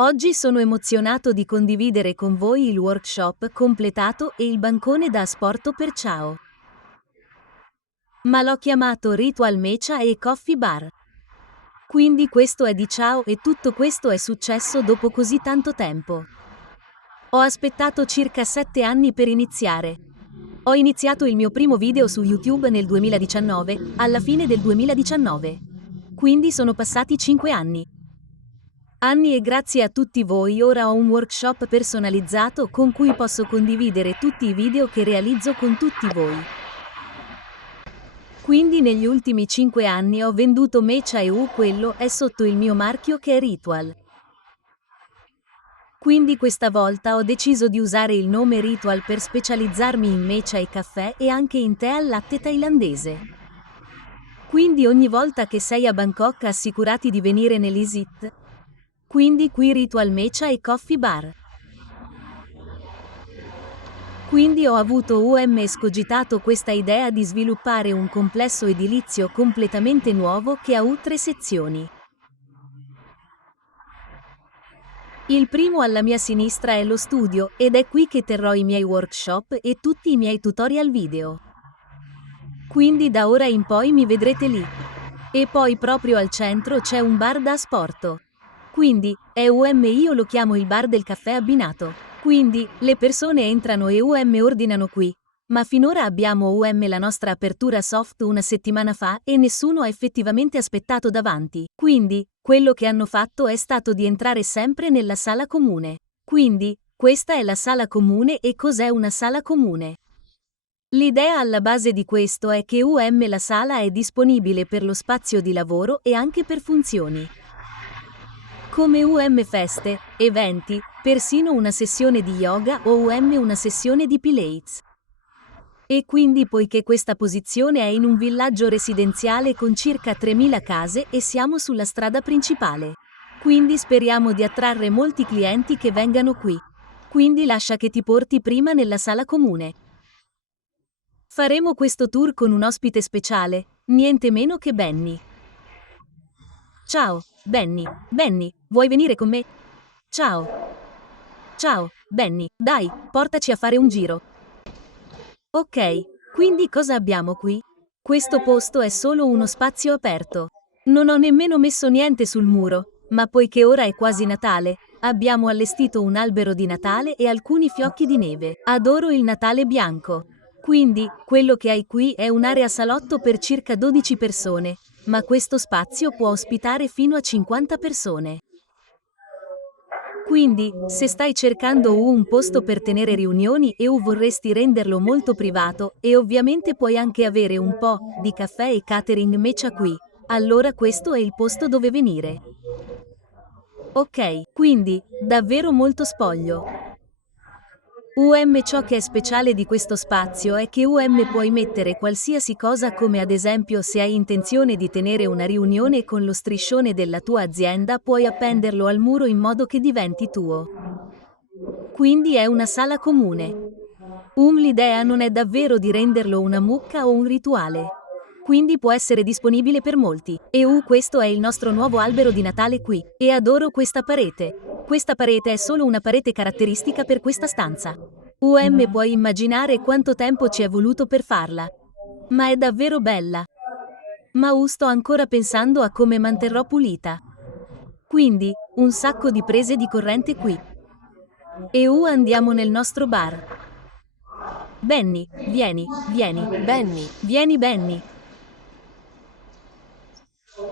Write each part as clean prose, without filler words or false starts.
Oggi sono emozionato di condividere con voi il workshop completato e il bancone da asporto per ciao. Ma l'ho chiamato Ritual Mecha e Coffee Bar. Quindi questo è di ciao e tutto questo è successo dopo così tanto tempo. Ho aspettato circa 7 anni per iniziare. Ho iniziato il mio primo video su YouTube nel 2019, alla fine del 2019. Quindi sono passati 5 anni. Anni e grazie a tutti voi ora ho un workshop personalizzato con cui posso condividere tutti i video che realizzo con tutti voi. Quindi negli ultimi 5 anni ho venduto Mecha e quello è sotto il mio marchio che è Ritual. Quindi questa volta ho deciso di usare il nome Ritual per specializzarmi in Mecha e caffè e anche in tè al latte thailandese. Quindi ogni volta che sei a Bangkok assicurati di venire nell'Isit. Quindi qui Ritual Mecha e Coffee Bar. Quindi ho avuto escogitato questa idea di sviluppare un complesso edilizio completamente nuovo che ha 3 sezioni. Il primo alla mia sinistra è lo studio ed è qui che terrò i miei workshop e tutti i miei tutorial video. Quindi da ora in poi mi vedrete lì. E poi proprio al centro c'è un bar da asporto. Quindi, io lo chiamo il bar del caffè abbinato. Quindi, le persone entrano e ordinano qui. Ma finora abbiamo la nostra apertura soft una settimana fa e nessuno ha effettivamente aspettato davanti. Quindi, quello che hanno fatto è stato di entrare sempre nella sala comune. Quindi, questa è la sala comune e cos'è una sala comune? L'idea alla base di questo è che la sala è disponibile per lo spazio di lavoro e anche per funzioni. Come feste, eventi, persino una sessione di yoga o una sessione di Pilates. E quindi poiché questa posizione è in un villaggio residenziale con circa 3.000 case e siamo sulla strada principale. Quindi speriamo di attrarre molti clienti che vengano qui. Quindi lascia che ti porti prima nella sala comune. Faremo questo tour con un ospite speciale, niente meno che Benny. Ciao, Benny. Benny, vuoi venire con me? Ciao. Ciao, Benny, dai, portaci a fare un giro. Ok, quindi cosa abbiamo qui? Questo posto è solo uno spazio aperto. Non ho nemmeno messo niente sul muro, ma poiché ora è quasi Natale, abbiamo allestito un albero di Natale e alcuni fiocchi di neve. Adoro il Natale bianco. Quindi, quello che hai qui è un'area salotto per circa 12 persone, ma questo spazio può ospitare fino a 50 persone. Quindi, se stai cercando un posto per tenere riunioni e vorresti renderlo molto privato, e ovviamente puoi anche avere un po' di caffè e catering Mecha qui, allora questo è il posto dove venire. Ok, quindi, davvero molto spoglio. Ciò che è speciale di questo spazio è che puoi mettere qualsiasi cosa come ad esempio se hai intenzione di tenere una riunione con lo striscione della tua azienda puoi appenderlo al muro in modo che diventi tuo. Quindi è una sala comune. L'idea non è davvero di renderlo una mucca o un rituale. Quindi può essere disponibile per molti. E questo è il nostro nuovo albero di Natale qui. E adoro questa parete. Questa parete è solo una parete caratteristica per questa stanza. Puoi immaginare quanto tempo ci è voluto per farla. Ma è davvero bella. Ma sto ancora pensando a come manterrò pulita. Quindi, un sacco di prese di corrente qui. E andiamo nel nostro bar. Benny, vieni, vieni. Benny, vieni Benny.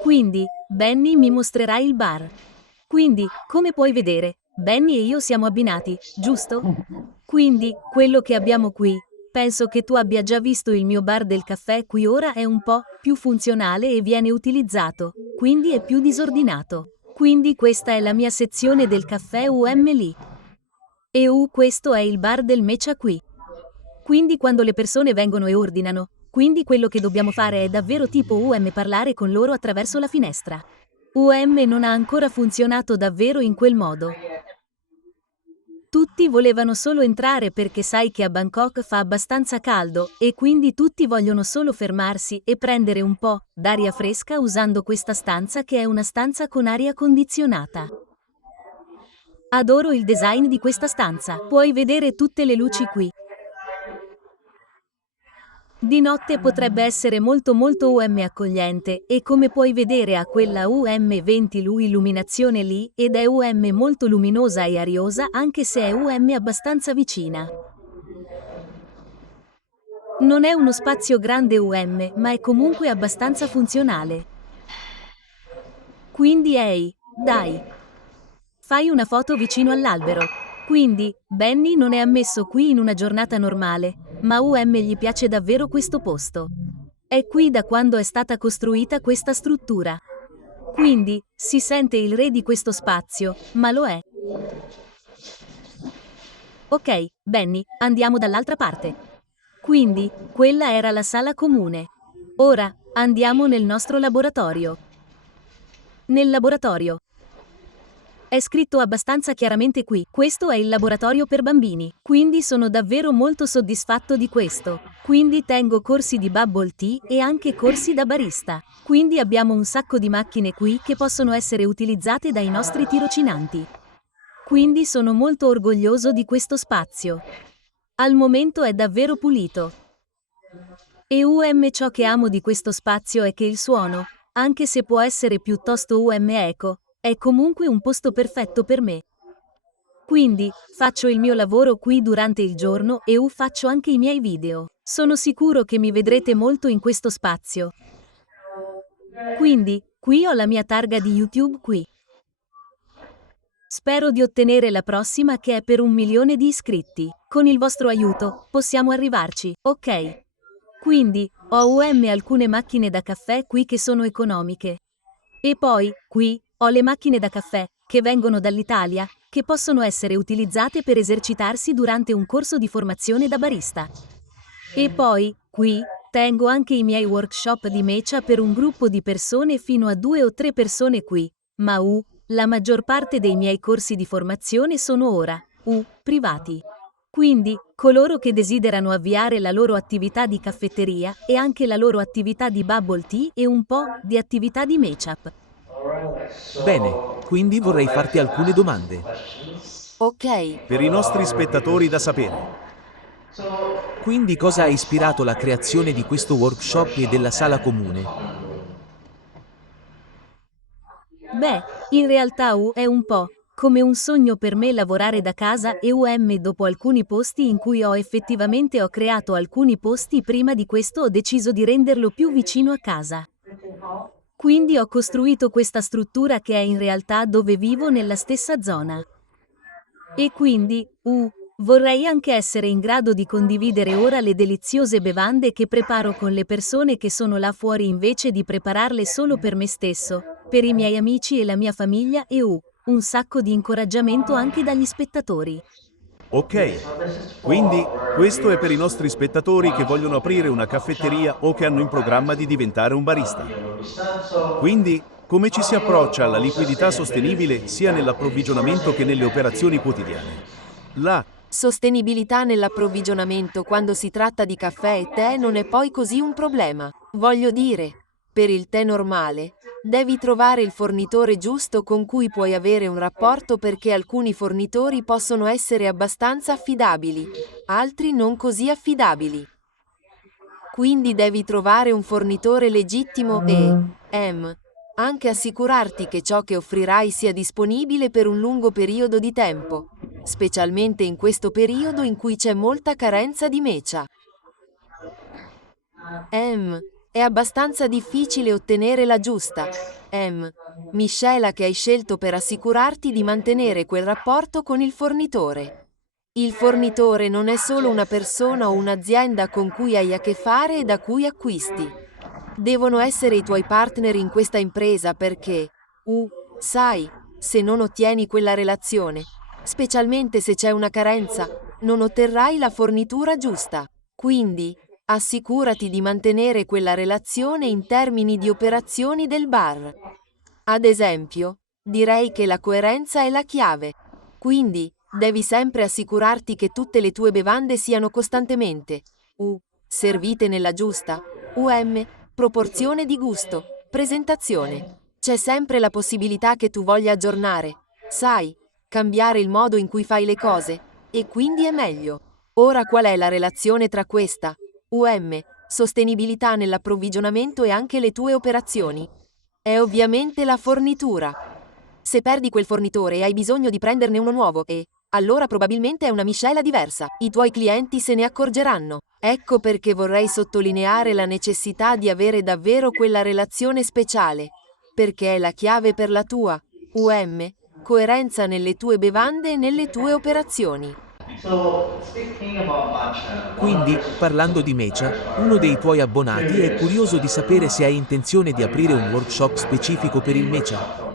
Quindi, Benny mi mostrerà il bar. Quindi, come puoi vedere, Benny e io siamo abbinati, giusto? Quindi, quello che abbiamo qui, penso che tu abbia già visto il mio bar del caffè qui ora è un po' più funzionale e viene utilizzato, quindi è più disordinato. Quindi questa è la mia sezione del caffè lì. E questo è il bar del Mecha qui. Quindi quando le persone vengono e ordinano, quindi quello che dobbiamo fare è davvero tipo parlare con loro attraverso la finestra. Non ha ancora funzionato davvero in quel modo. Tutti volevano solo entrare perché sai che a Bangkok fa abbastanza caldo e quindi tutti vogliono solo fermarsi e prendere un po' d'aria fresca usando questa stanza che è una stanza con aria condizionata. Adoro il design di questa stanza. Puoi vedere tutte le luci qui. Di notte potrebbe essere molto accogliente, e come puoi vedere ha quella UM20 illuminazione lì, ed è molto luminosa e ariosa anche se è abbastanza vicina. Non è uno spazio grande ma è comunque abbastanza funzionale. Quindi ehi, dai. Fai una foto vicino all'albero. Quindi, Benny non è ammesso qui in una giornata normale, ma gli piace davvero questo posto. È qui da quando è stata costruita questa struttura. Quindi, si sente il re di questo spazio, ma lo è. Ok, Benny, andiamo dall'altra parte. Quindi, quella era la sala comune. Ora, andiamo nel nostro laboratorio. Nel laboratorio. È scritto abbastanza chiaramente qui. Questo è il laboratorio per bambini, quindi sono davvero molto soddisfatto di questo. Quindi tengo corsi di bubble tea e anche corsi da barista. Quindi abbiamo un sacco di macchine qui che possono essere utilizzate dai nostri tirocinanti. Quindi sono molto orgoglioso di questo spazio. Al momento è davvero pulito. E ciò che amo di questo spazio è che il suono, anche se può essere piuttosto eco, è comunque un posto perfetto per me. Quindi, faccio il mio lavoro qui durante il giorno e faccio anche i miei video. Sono sicuro che mi vedrete molto in questo spazio. Quindi, qui ho la mia targa di YouTube qui. Spero di ottenere la prossima che è per 1 milione di iscritti. Con il vostro aiuto, possiamo arrivarci, ok? Quindi, ho alcune macchine da caffè qui che sono economiche. E poi, qui, ho le macchine da caffè, che vengono dall'Italia, che possono essere utilizzate per esercitarsi durante un corso di formazione da barista. E poi, qui, tengo anche i miei workshop di matcha per un gruppo di persone fino a 2 o 3 persone qui, ma la maggior parte dei miei corsi di formazione sono ora, privati. Quindi, coloro che desiderano avviare la loro attività di caffetteria e anche la loro attività di bubble tea e un po' di attività di matchup. Bene, quindi vorrei farti alcune domande. Ok, Per i nostri spettatori da sapere. Quindi cosa ha ispirato la creazione di questo workshop e della sala comune? Beh, in realtà è un po' come un sogno per me lavorare da casa e dopo alcuni posti in cui effettivamente ho creato alcuni posti prima di questo ho deciso di renderlo più vicino a casa. Quindi ho costruito questa struttura che è in realtà dove vivo nella stessa zona. E quindi, vorrei anche essere in grado di condividere ora le deliziose bevande che preparo con le persone che sono là fuori invece di prepararle solo per me stesso, per i miei amici e la mia famiglia e un sacco di incoraggiamento anche dagli spettatori. Ok, quindi questo è per i nostri spettatori che vogliono aprire una caffetteria o che hanno in programma di diventare un barista. Quindi, come ci si approccia alla liquidità sostenibile sia nell'approvvigionamento che nelle operazioni quotidiane? La sostenibilità nell'approvvigionamento quando si tratta di caffè e tè non è poi così un problema. Voglio dire, per il tè normale, devi trovare il fornitore giusto con cui puoi avere un rapporto perché alcuni fornitori possono essere abbastanza affidabili, altri non così affidabili. Quindi devi trovare un fornitore legittimo e, anche assicurarti che ciò che offrirai sia disponibile per un lungo periodo di tempo, specialmente in questo periodo in cui c'è molta carenza di matcha. È abbastanza difficile ottenere la giusta miscela che hai scelto per assicurarti di mantenere quel rapporto con il fornitore. Il fornitore non è solo una persona o un'azienda con cui hai a che fare e da cui acquisti. Devono essere i tuoi partner in questa impresa perché, sai, se non ottieni quella relazione, specialmente se c'è una carenza, non otterrai la fornitura giusta. Quindi, assicurati di mantenere quella relazione in termini di operazioni del bar. Ad esempio, direi che la coerenza è la chiave. Quindi, devi sempre assicurarti che tutte le tue bevande siano costantemente servite nella giusta proporzione di gusto, presentazione. C'è sempre la possibilità che tu voglia aggiornare, sai, cambiare il modo in cui fai le cose, e quindi è meglio. Ora qual è la relazione tra questa sostenibilità nell'approvvigionamento e anche le tue operazioni? È ovviamente la fornitura. Se perdi quel fornitore e hai bisogno di prenderne uno nuovo, allora probabilmente è una miscela diversa. I tuoi clienti se ne accorgeranno. Ecco perché vorrei sottolineare la necessità di avere davvero quella relazione speciale, perché è la chiave per la tua coerenza nelle tue bevande e nelle tue operazioni. Quindi, parlando di Mecha, uno dei tuoi abbonati è curioso di sapere se hai intenzione di aprire un workshop specifico per il Mecha.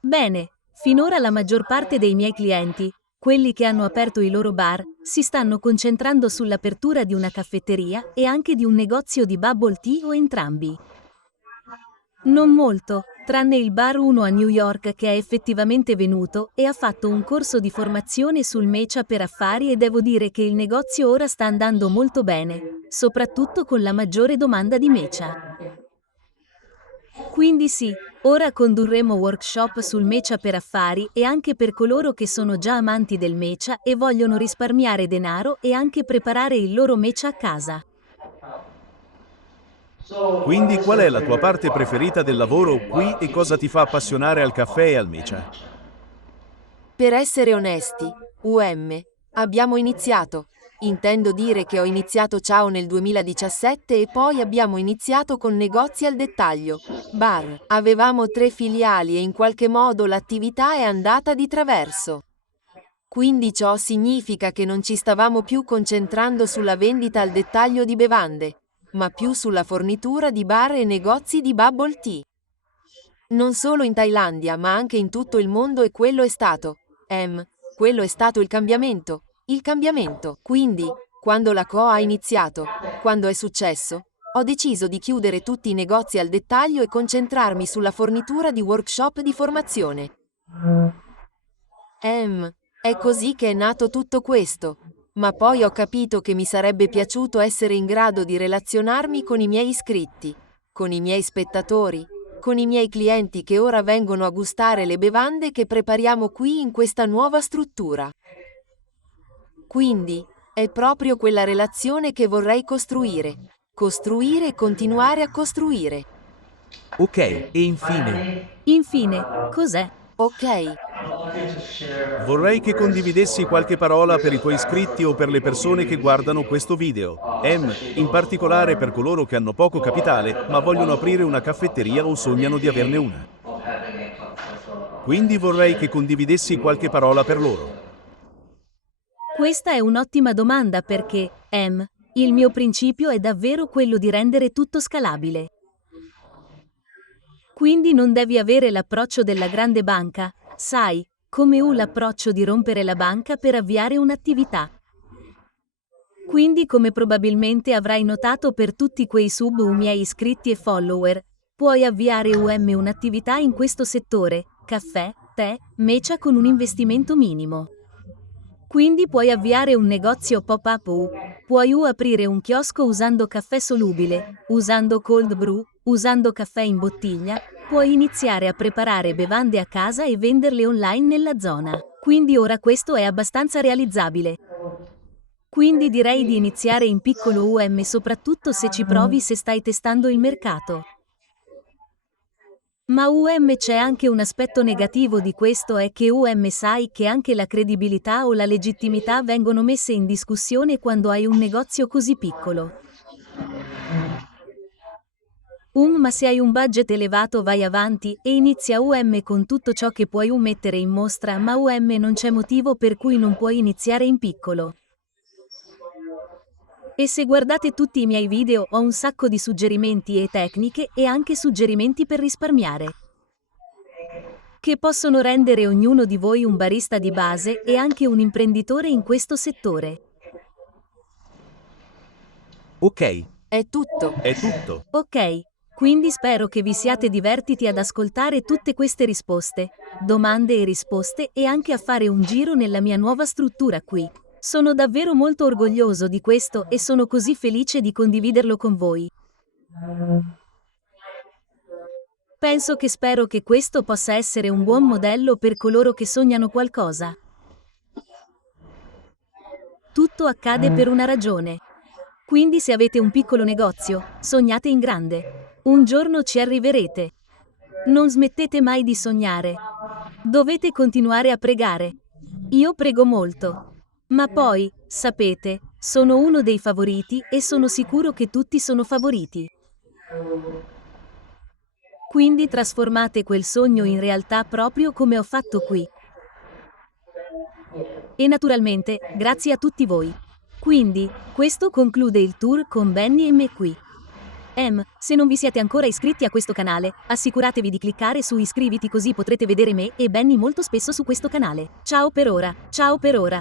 Bene, finora la maggior parte dei miei clienti, quelli che hanno aperto i loro bar, si stanno concentrando sull'apertura di una caffetteria e anche di un negozio di bubble tea o entrambi. Non molto, tranne il bar 1 a New York che è effettivamente venuto e ha fatto un corso di formazione sul Mecha per affari e devo dire che il negozio ora sta andando molto bene, soprattutto con la maggiore domanda di Mecha. Quindi sì, ora condurremo workshop sul Mecha per affari e anche per coloro che sono già amanti del Mecha e vogliono risparmiare denaro e anche preparare il loro Mecha a casa. Quindi qual è la tua parte preferita del lavoro qui e cosa ti fa appassionare al caffè e al Mecha? Per essere onesti, abbiamo iniziato. Intendo dire che ho iniziato Ciao nel 2017 e poi abbiamo iniziato con negozi al dettaglio, bar. Avevamo 3 filiali e in qualche modo l'attività è andata di traverso. Quindi ciò significa che non ci stavamo più concentrando sulla vendita al dettaglio di bevande, ma più sulla fornitura di bar e negozi di bubble tea. Non solo in Thailandia ma anche in tutto il mondo e quello è stato, quello è stato il cambiamento. Il cambiamento. Quindi, quando la CO ha iniziato, quando è successo, ho deciso di chiudere tutti i negozi al dettaglio e concentrarmi sulla fornitura di workshop di formazione. È così che è nato tutto questo. Ma poi ho capito che mi sarebbe piaciuto essere in grado di relazionarmi con i miei iscritti, con i miei spettatori, con i miei clienti che ora vengono a gustare le bevande che prepariamo qui in questa nuova struttura. Quindi, è proprio quella relazione che vorrei costruire e continuare a costruire. Ok, e infine, Infine, cos'è? Ok, Vorrei che condividessi qualche parola per i tuoi iscritti o per le persone che guardano questo video. In particolare per coloro che hanno poco capitale ma vogliono aprire una caffetteria o sognano di averne una. Quindi vorrei che condividessi qualche parola per loro. Questa è un'ottima domanda perché, il mio principio è davvero quello di rendere tutto scalabile. Quindi non devi avere l'approccio della grande banca, sai, come l'approccio di rompere la banca per avviare un'attività. Quindi come probabilmente avrai notato per tutti quei miei iscritti e follower, puoi avviare un'attività in questo settore, caffè, tè, Mecha con un investimento minimo. Quindi puoi avviare un negozio pop-up puoi aprire un chiosco usando caffè solubile, usando cold brew, usando caffè in bottiglia, puoi iniziare a preparare bevande a casa e venderle online nella zona. Quindi ora questo è abbastanza realizzabile. Quindi direi di iniziare in piccolo soprattutto se ci provi se stai testando il mercato. Ma c'è anche un aspetto negativo di questo è che sai che anche la credibilità o la legittimità vengono messe in discussione quando hai un negozio così piccolo. Ma se hai un budget elevato vai avanti e inizia con tutto ciò che puoi mettere in mostra ma non c'è motivo per cui non puoi iniziare in piccolo. E se guardate tutti i miei video ho un sacco di suggerimenti e tecniche e anche suggerimenti per risparmiare. Che possono rendere ognuno di voi un barista di base e anche un imprenditore in questo settore. ok, è tutto. È tutto. Ok, quindi spero che vi siate divertiti ad ascoltare tutte queste risposte, domande e risposte e anche a fare un giro nella mia nuova struttura qui. Sono davvero molto orgoglioso di questo e sono così felice di condividerlo con voi. Penso che spero che questo possa essere un buon modello per coloro che sognano qualcosa. Tutto accade per una ragione. Quindi se avete un piccolo negozio, sognate in grande. Un giorno ci arriverete. Non smettete mai di sognare. Dovete continuare a pregare. Io prego molto. Ma poi, sapete, sono uno dei favoriti e sono sicuro che tutti sono favoriti. Quindi trasformate quel sogno in realtà proprio come ho fatto qui. E naturalmente, grazie a tutti voi. Quindi, questo conclude il tour con Benny e me qui. Se non vi siete ancora iscritti a questo canale, assicuratevi di cliccare su iscriviti così potrete vedere me e Benny molto spesso su questo canale. Ciao per ora, ciao per ora.